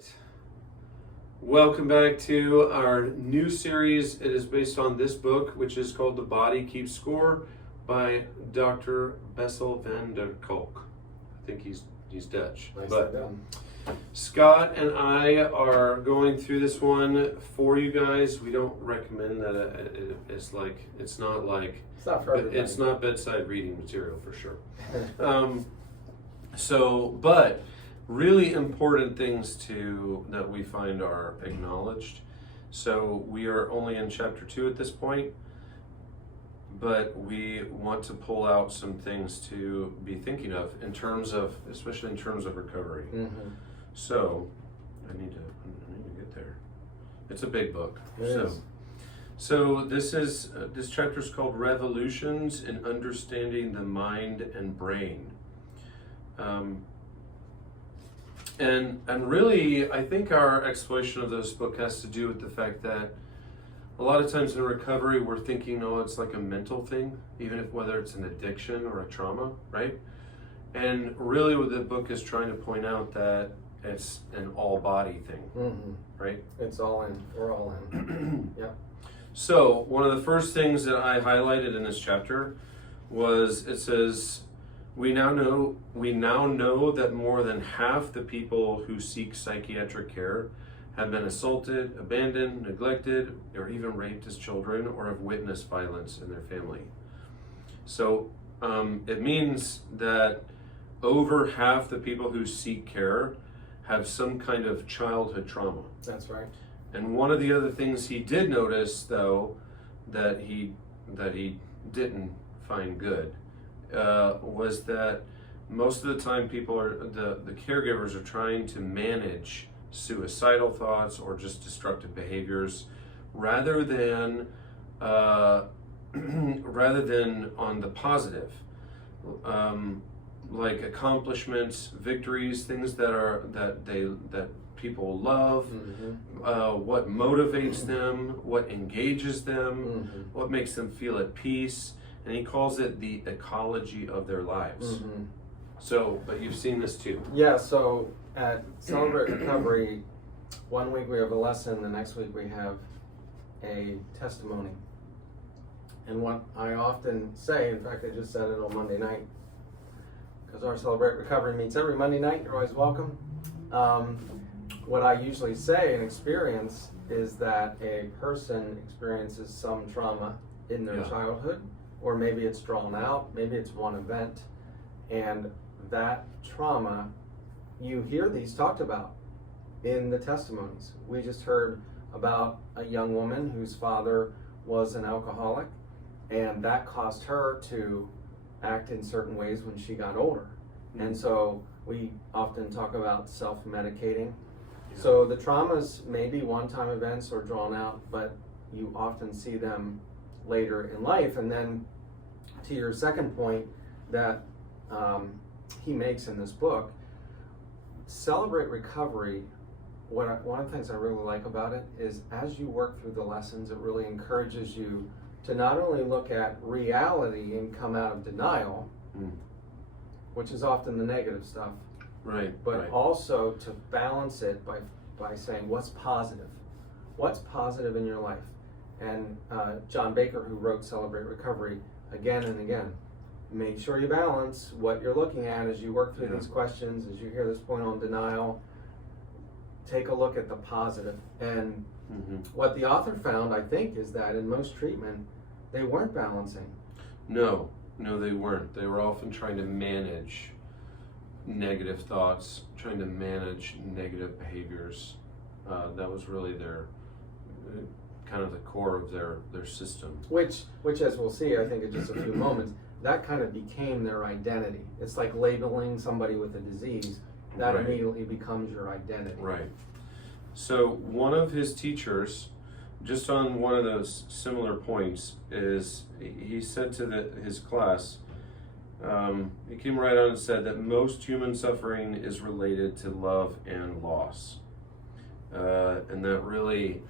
right. Welcome back to our new series. It is based on this book, which is called The Body Keeps Score by Dr. Bessel van der Kolk. I think he's Dutch. Nicely but done. Scott and I are going through this one for you guys. We don't recommend that it's not like It's not for everybody. it's not bedside reading material for sure. But really important things that we find are acknowledged. So we are only in chapter 2 at this point, but we want to pull out some things to be thinking of especially in terms of recovery. Mm-hmm. So I need to get there. It's a big book. It is. So this chapter is called Revolutions in Understanding the Mind and Brain. And really, I think our exploration of this book has to do with the fact that a lot of times in recovery, we're thinking, oh, it's like a mental thing, whether it's an addiction or a trauma, right? And really what the book is trying to point out that it's an all-body thing, Mm-hmm. right? It's all in. We're all in. Yep. So one of the first things that I highlighted in this chapter was it says, we now know that more than half the people who seek psychiatric care have been assaulted, abandoned, neglected, or even raped as children, or have witnessed violence in their family. So it means that over half the people who seek care have some kind of childhood trauma. That's right. And one of the other things he did notice, though, that he didn't find good, was that most of the time the caregivers are trying to manage suicidal thoughts or just destructive behaviors rather than on the positive, like accomplishments, victories, things that people love, Mm-hmm. what motivates them, what engages them, Mm-hmm. what makes them feel at peace. And he calls it the ecology of their lives. Mm-hmm. So, but you've seen this too. Yeah, so at Celebrate Recovery, one week we have a lesson, the next week we have a testimony. And what I often say, in fact I just said it on Monday night, because our Celebrate Recovery meets every Monday night, you're always welcome. What I usually say and experience is that a person experiences some trauma in their childhood, or maybe it's drawn out, maybe it's one event, and that trauma, you hear these talked about in the testimonies. We just heard about a young woman whose father was an alcoholic, and that caused her to act in certain ways when she got older. And so we often talk about self-medicating. So the traumas may be one-time events or drawn out, but you often see them later in life. And then to your second point that he makes in this book, Celebrate Recovery, one of the things I really like about it is as you work through the lessons, it really encourages you to not only look at reality and come out of denial, which is often the negative stuff, Right. but also to balance it by saying what's positive. What's positive in your life? And John Baker, who wrote Celebrate Recovery, again and again, make sure you balance what you're looking at as you work through these questions, as you hear this point on denial. Take a look at the positive. And what the author found, I think, is that in most treatment, they weren't balancing. No, they weren't. They were often trying to manage negative thoughts, trying to manage negative behaviors. That was really their kind of the core of their system. Which, as we'll see, I think in just a few moments, that kind of became their identity. It's like labeling somebody with a disease. That immediately becomes your identity. Right. So one of his teachers, just on one of those similar points, is he said to his class, he came right on and said that most human suffering is related to love and loss. And that really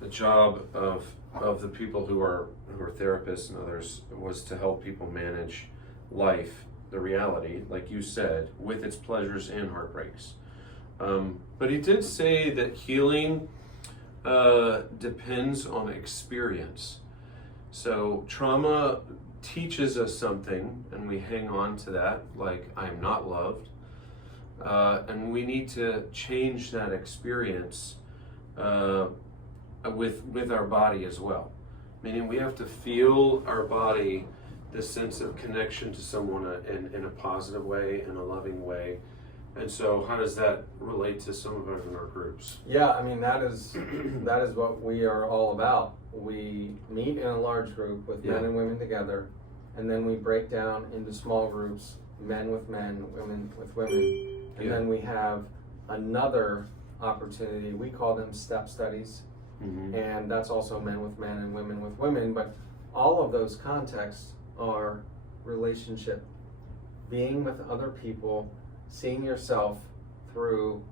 the job of the people who are therapists and others was to help people manage life, the reality, like you said, with its pleasures and heartbreaks. But he did say that healing depends on experience. So trauma teaches us something, and we hang on to that, like I'm not loved. And we need to change that experience with our body as well. Meaning we have to feel our body, this sense of connection to someone in a positive way, in a loving way. And so how does that relate to some of us in our groups? Yeah, I mean, that is what we are all about. We meet in a large group with men and women together, and then we break down into small groups, men with men, women with women, and then we have another opportunity. We call them step studies, and that's also men with men and women with women, but all of those contexts are relationship, being with other people, seeing yourself through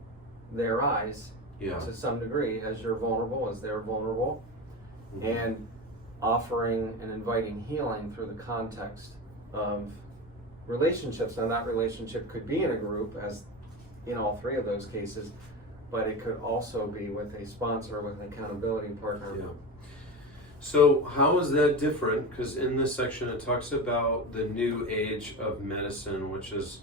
their eyes to some degree, as you're vulnerable, as they're vulnerable, and offering and inviting healing through the context of relationships. Now that relationship could be in a group, as in all three of those cases, but it could also be with a sponsor, with an accountability partner. Yeah. So how is that different? Because in this section it talks about the new age of medicine, which is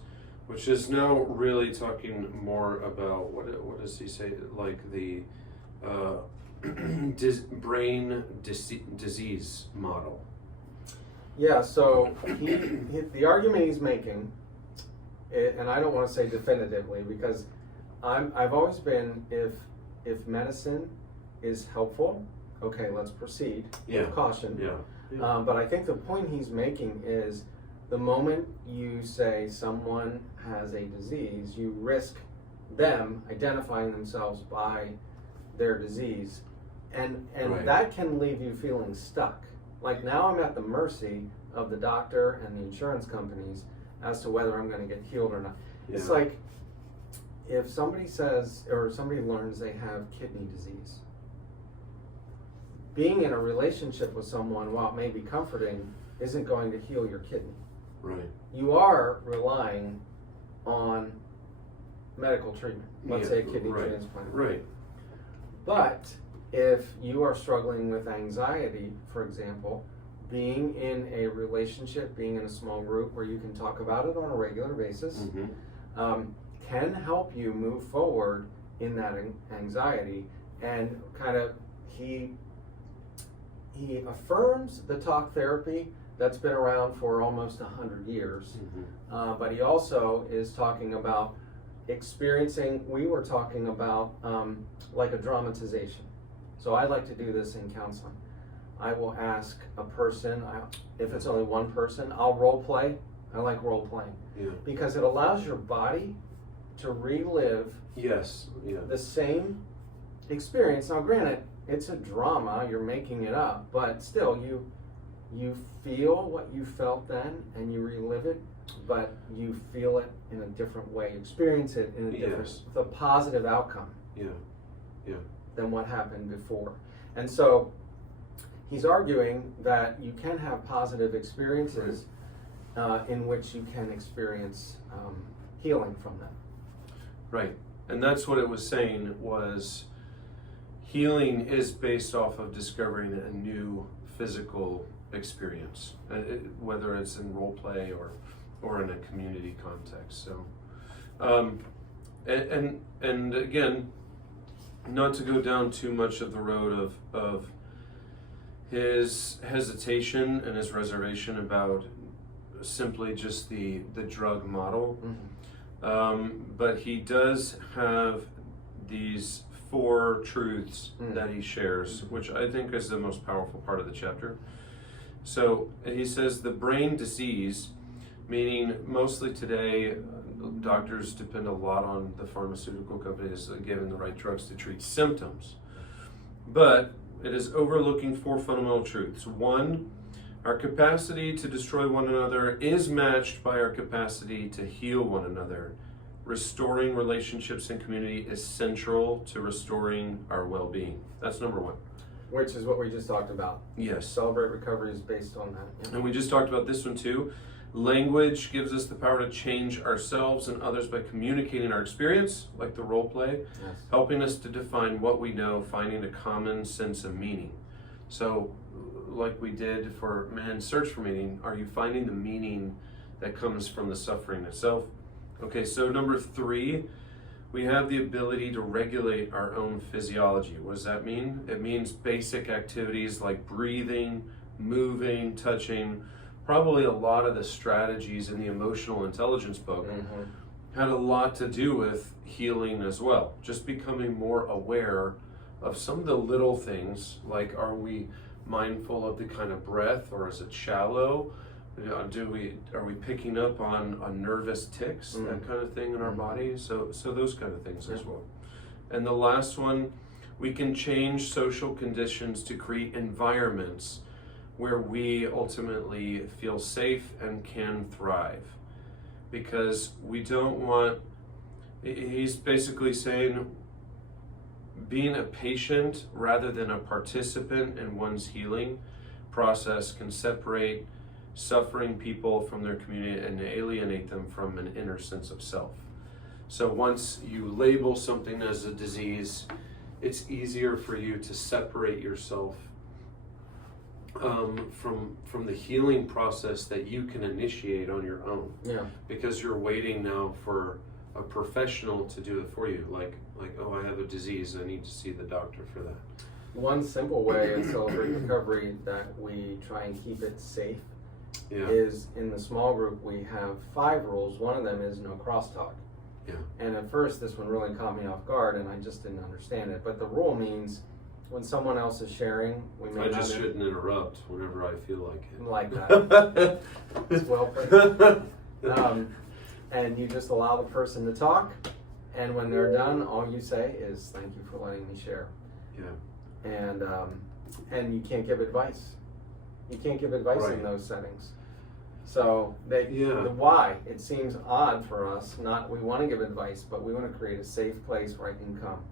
now really talking more about what does he say? Like the brain disease model. Yeah. So the argument he's making, and I don't want to say definitively because I've always been if medicine is helpful, okay, let's proceed with caution. But I think the point he's making is the moment you say someone has a disease, you risk them identifying themselves by their disease, and that can leave you feeling stuck. Like now I'm at the mercy of the doctor and the insurance companies as to whether I'm going to get healed or not. It's like if somebody says or somebody learns they have kidney disease, being in a relationship with someone, while it may be comforting, isn't going to heal your kidney. Right. You are relying on medical treatment, let's say a kidney transplant. Right. But if you are struggling with anxiety, for example, being in a relationship, being in a small group where you can talk about it on a regular basis, can help you move forward in that anxiety. And kind of he affirms the talk therapy that's been around for almost 100 years, but he also is talking about experiencing, we were talking about like a dramatization. So I like to do this in counseling. I will ask a person, if it's only one person, I'll role play. I like role playing because it allows your body to relive the same experience. Now granted, it's a drama, you're making it up, but still you feel what you felt then and you relive it, but you feel it in a different way, experience it in a different, the positive outcome than what happened before. And so he's arguing that you can have positive experiences in which you can experience healing from them. Right. And that's what it was saying, was healing is based off of discovering a new physical experience, whether it's in role play or in a community context. So, and again, not to go down too much of the road of his hesitation and his reservation about simply just the drug model, but he does have these 4 truths that he shares, which I think is the most powerful part of the chapter. So he says the brain disease, meaning mostly today doctors depend a lot on the pharmaceutical companies giving the right drugs to treat symptoms, but it is overlooking 4 fundamental truths. 1, our capacity to destroy one another is matched by our capacity to heal one another. Restoring relationships and community is central to restoring our well-being. That's number 1. Which is what we just talked about. Yes. Celebrate Recovery is based on that. And we just talked about this one too. Language gives us the power to change ourselves and others by communicating our experience, like the role play, Yes. helping us to define what we know, finding a common sense of meaning. So, like we did for Man's Search for Meaning, are you finding the meaning that comes from the suffering itself? Okay, so number 3, we have the ability to regulate our own physiology. What does that mean? It means basic activities like breathing, moving, touching. Probably a lot of the strategies in the emotional intelligence book had a lot to do with healing as well. Just becoming more aware of some of the little things, like are we mindful of the kind of breath, or is it shallow? Are we picking up on nervous tics, that kind of thing in our body? So those kind of things as well. And the last one, we can change social conditions to create environments where we ultimately feel safe and can thrive. Because we don't want, he's basically saying, being a patient rather than a participant in one's healing process can separate suffering people from their community and alienate them from an inner sense of self. So once you label something as a disease, it's easier for you to separate yourself from the healing process that you can initiate on your own. Yeah. Because you're waiting now for a professional to do it for you. Like, oh, I have a disease, I need to see the doctor for that. One simple way in Celebrate Recovery that we try and keep it safe Yeah. is in the small group we have 5 rules. One of them is no crosstalk. Yeah. And at first this one really caught me off guard and I just didn't understand it. But the rule means when someone else is sharing, we may I not just shouldn't interrupt whenever I feel like it. like that. It's well put. And you just allow the person to talk, and when they're done, all you say is "Thank you for letting me share." Yeah. And you can't give advice. You can't give advice in those settings. So the why, it seems odd for us. Not we want to give advice, but we want to create a safe place where I can come.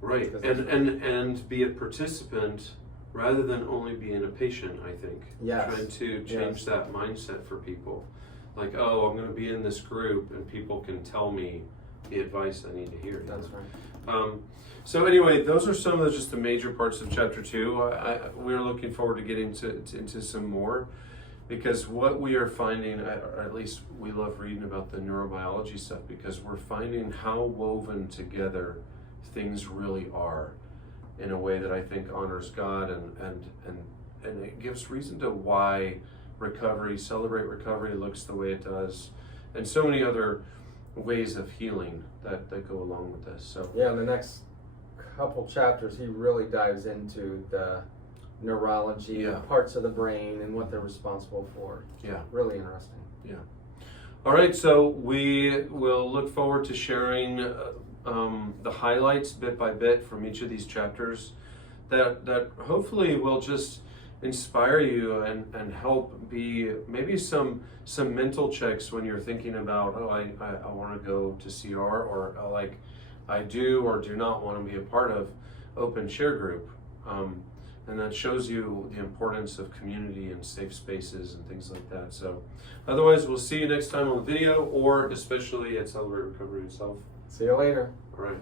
Right, and be a participant rather than only being a patient, I think. Yes. Trying to change that mindset for people. Like, oh, I'm going to be in this group and people can tell me the advice I need to hear. That's right. So anyway, those are some of just the major parts of chapter 2. We're looking forward to getting into some more, because what we are finding, or at least we love reading about the neurobiology stuff, because we're finding how woven together things really are in a way that I think honors God and it gives reason to why Celebrate Recovery looks the way it does, and so many other ways of healing that go along with this. So yeah, in the next couple chapters, he really dives into the neurology, parts of the brain, and what they're responsible for. Yeah. Really interesting. Yeah. All right, so we will look forward to sharing the highlights bit by bit from each of these chapters that hopefully will just inspire you and help be maybe some mental checks when you're thinking about, oh, I want to go to CR, or like I do or do not want to be a part of open share group. And that shows you the importance of community and safe spaces and things like that. So otherwise, we'll see you next time on the video, or especially at Celebrate Recovery itself. See you later. All right.